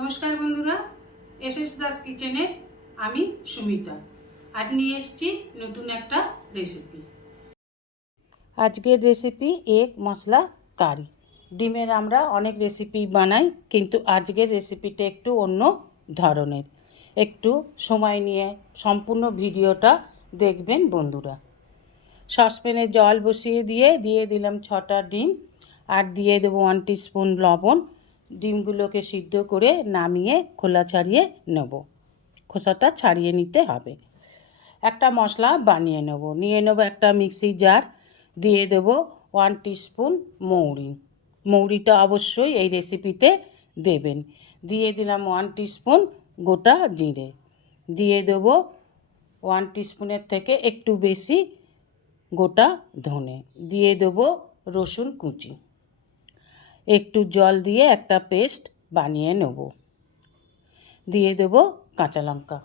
নমস্কার বন্ধুরা S S Das কিচেনে আমি সুমিতা। আজ নিয়ে এসেছি নতুন একটা রেসিপি আজকের রেসিপি এক মশলা কারি। ডিমের আমরা অনেক রেসিপি বানাই, কিন্তু আজকের রেসিপিটা একটু অন্য ধরনের। একটু সময় নিয়ে সম্পূর্ণ ভিডিওটা দেখবেন বন্ধুরা। সসপ্যানে জল বসিয়ে দিয়ে দিয়ে দিলাম ছটা ডিম, আর দিয়ে দেবো ওয়ান স্পুন লবণ। ডিমগুলোকে সিদ্ধ করে নামিয়ে, খোলা ছাড়িয়ে নেব। খোসাটা ছাড়িয়ে নিতে হবে। একটা মশলা বানিয়ে নেব। নিয়ে নেব একটা মিক্সি জার। দিয়ে দেবো ওয়ান স্পুন মৌরি। মৌরিটা অবশ্যই এই রেসিপিতে দেবেন। দিয়ে দিলাম ওয়ান স্পুন গোটা জিরে। দিয়ে দেবো ওয়ান স্পুনের থেকে একটু বেশি গোটা ধনে। দিয়ে দেবো রসুন কুচি। একটু জল দিয়ে একটা পেস্ট বানিয়ে নেব। দিয়ে দেব কাঁচা লঙ্কা।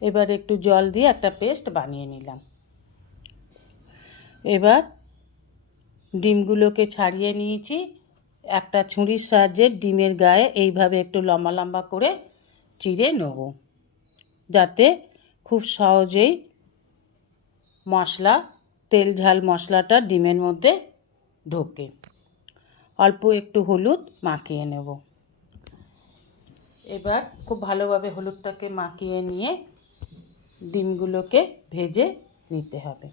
এবার একটু জল দিয়ে একটা পেস্ট বানিয়ে নিলাম। এবার ডিমগুলোকে ছাড়িয়ে নিয়েছি। একটা ছুরির সাহায্যে ডিমের গায়ে এইভাবে একটু লম্বা লম্বা করে চিড়ে নেব। যাতে খুব সহজেই মশলা, তেল ঝাল মশলাটা ডিমের মধ্যে ঢোকে। অল্প একটু হলুদ মাখিয়ে নেব। এবার খুব ভালোভাবে হলুদটাকে মাখিয়ে নিয়ে ডিমগুলোকে ভেজে নিতে হবে।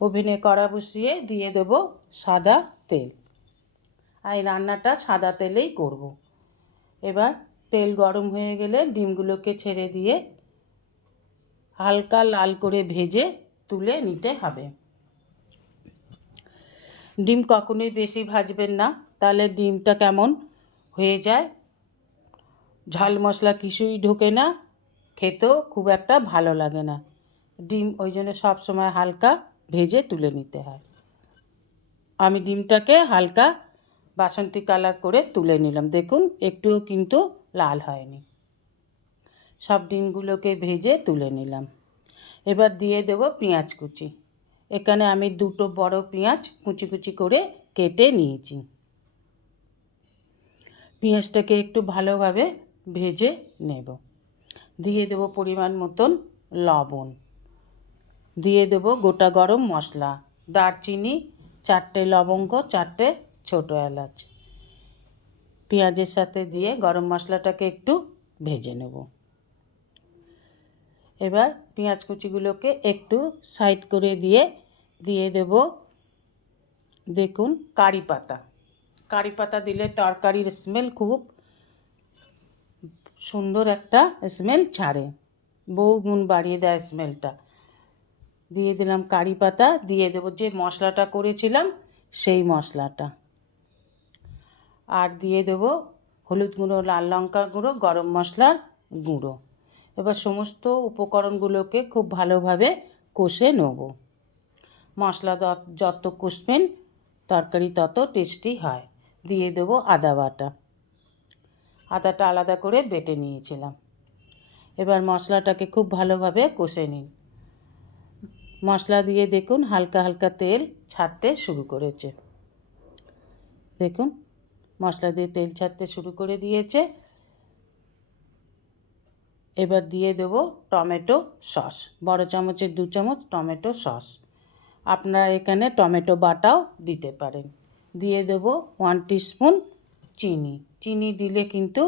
ওভেনে কড়া বসিয়ে দিয়ে দেব সাদা তেল। আর রান্নাটা সাদা তেলেই করব। এবার তেল গরম হয়ে গেলে ডিমগুলোকে ছেড়ে দিয়ে হালকা লাল করে ভেজে তুলে নিতে হবে। ডিম কখনোই বেশি ভাজবেন না। তাহলে ডিমটা কেমন হয়ে যায়? ঝাল মশলা কিছুই ঢোকে না। খেতেও খুব একটা ভালো লাগে না। ডিম ওই জন্য সবসময় হালকা ভেজে তুলে নিতে হয়। আমি ডিমটাকে হালকা বাসন্তী কালার করে তুলে নিলাম। দেখুন, একটুও কিন্তু লাল হয়নি। সব ডিমগুলোকে ভেজে তুলে নিলাম। এবার দিয়ে দেব পেঁয়াজ কুচি। এখানে আমি দুটো বড় পেঁয়াজ কুচি কুচি করে কেটে নিয়েছি। পেঁয়াজটাকে একটু ভালোভাবে ভেজে নেব। দিয়ে দেব পরিমাণ মতন লবণ। দিয়ে দেব গোটা গরম মশলা, দারচিনি, চারটে লবঙ্গ, চারটে ছোটো এলাচ। পেঁয়াজের সাথে দিয়ে গরম মশলাটাকে একটু ভেজে নেব। এবার পেঁয়াজ কুচিগুলোকে একটু সাইড করে দিয়ে দিয়ে দেব। দেখুন, কারি পাতা। কারি পাতা দিলে তরকারির স্মেল খুব সুন্দর একটা স্মেল ছাড়ে। বহু গুণ বাড়িয়ে দেয় স্মেলটা দিয়ে দিলাম কারি পাতা, দিয়ে দেবো যে মশলাটা করেছিলাম, সেই মশলাটা। আর দিয়ে দেবো হলুদ গুঁড়ো, লাল লঙ্কা গুঁড়ো, গরম মশলার গুঁড়ো। এবার সমস্ত উপকরণগুলোকে খুব ভালোভাবে কষে নেব। মশলা যত কষবেন, তরকারি তত টেস্টি হয়। দিয়ে দেবো আদা বাটা। আদাটা আলাদা করে বেটে নিয়েছিলাম। এবার মশলাটাকে খুব ভালোভাবে কষে নিন। মশলা দিয়ে দেখুন হালকা হালকা তেল ছাড়তে শুরু করেছে। দেখুন, মশলা দিয়ে তেল ছাড়তে শুরু করে দিয়েছে। এবার দিয়ে দেব টমেটো সস। বড় চামচের দু চামচ টমেটো সস। আপনারা এখানে টমেটো বাটাও দিতে পারেন। দিয়ে দেব ওয়ান স্পুন চিনি। চিনি দিলে কিন্তু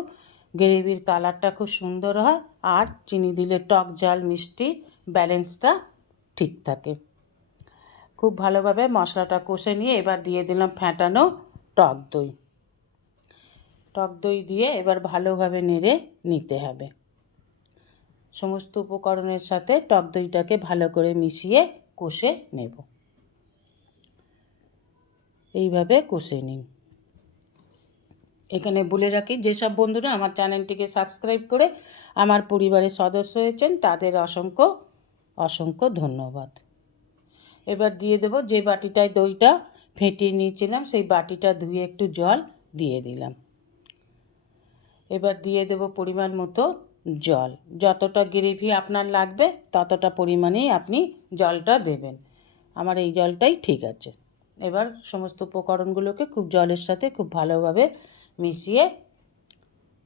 গ্রেভির কালারটা খুব সুন্দর হয় আর চিনি দিলে টক জাল, মিষ্টি ব্যালেন্সটা ঠিক থাকে। খুব ভালোভাবে মশলাটা কষে নিয়ে এবার দিয়ে দিলাম ফ্যাটানো টক দই। টক দই দিয়ে এবার ভালোভাবে নেড়ে নিতে হবে। সমস্ত উপকরণের সাথে টক দইটাকে ভালো করে মিশিয়ে কষে নেব। এইভাবে কষে নিন। এখানে বলে রাখি, যেসব বন্ধুরা আমার চ্যানেলটিকে সাবস্ক্রাইব করে আমার পরিবারের সদস্য হয়েছেন, তাদের অসংখ্য অসংখ্য ধন্যবাদ। এবার দিয়ে দেব, যে বাটিটায় দইটা ফেটিয়ে নিয়েছিলাম, সেই বাটিটা ধুয়ে একটু জল দিয়ে দিলাম। এবার দিয়ে দেব পরিমাণ মতো জল। যতটা গ্রেভি আপনার লাগবে, ততটা পরিমাণেই আপনি জলটা দেবেন। আমার এই জলটাই ঠিক আছে। এবার সমস্ত উপকরণগুলোকে খুব জলের সাথে খুব ভালোভাবে মিশিয়ে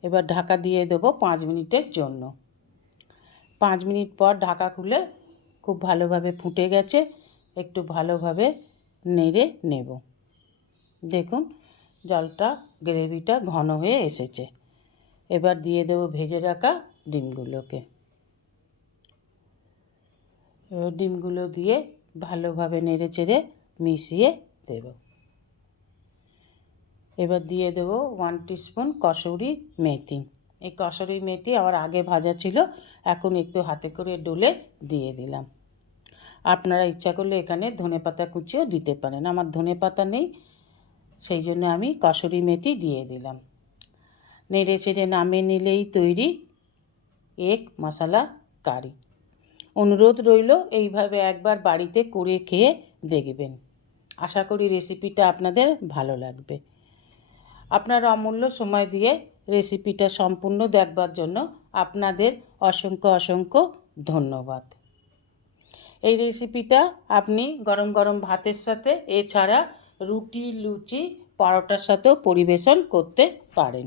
এবার ঢাকা দিয়ে দেবো পাঁচ মিনিটের জন্য। পাঁচ মিনিট পর ঢাকা খুলে খুব ভালোভাবে ফুটে গেছে, একটু ভালোভাবে নেড়ে নেব। দেখুন, জলটা গ্রেভিটা ঘন হয়ে এসেছে। এবার দিয়ে দেবো ভেজে রাখা ডিমগুলোকে। এবার ডিমগুলো দিয়ে ভালোভাবে নেড়ে চেড়ে মিশিয়ে দেব। এবার দিয়ে দেবো ওয়ান টিস্পুন কসুরি মেথি। এই কসুরি মেথি আমার আগে ভাজা ছিল, এখন একটু হাতে করে ডলে দিয়ে দিলাম। আপনারা ইচ্ছা করলে এখানে ধনে পাতা কুচিও দিতে পারেন, আমার ধনে পাতা নেই, সেই জন্য আমি কসুরি মেথি দিয়ে দিলাম। নেড়ে চেড়ে নামিয়ে নিলেই তৈরি এক মশলা কারি অনুরোধ রইল, এইভাবে একবার বাড়িতে করে খেয়ে দেখবেন। আশা করি রেসিপিটা আপনাদের ভালো লাগবে। আপনার অমূল্য সময় দিয়ে রেসিপিটা সম্পূর্ণ দেখবার জন্য আপনাদের অসংখ্য অসংখ্য ধন্যবাদ। এই রেসিপিটা আপনি গরম গরম ভাতের সাথে, এছাড়া রুটি, লুচি, পরোটার সাথেও পরিবেশন করতে পারেন।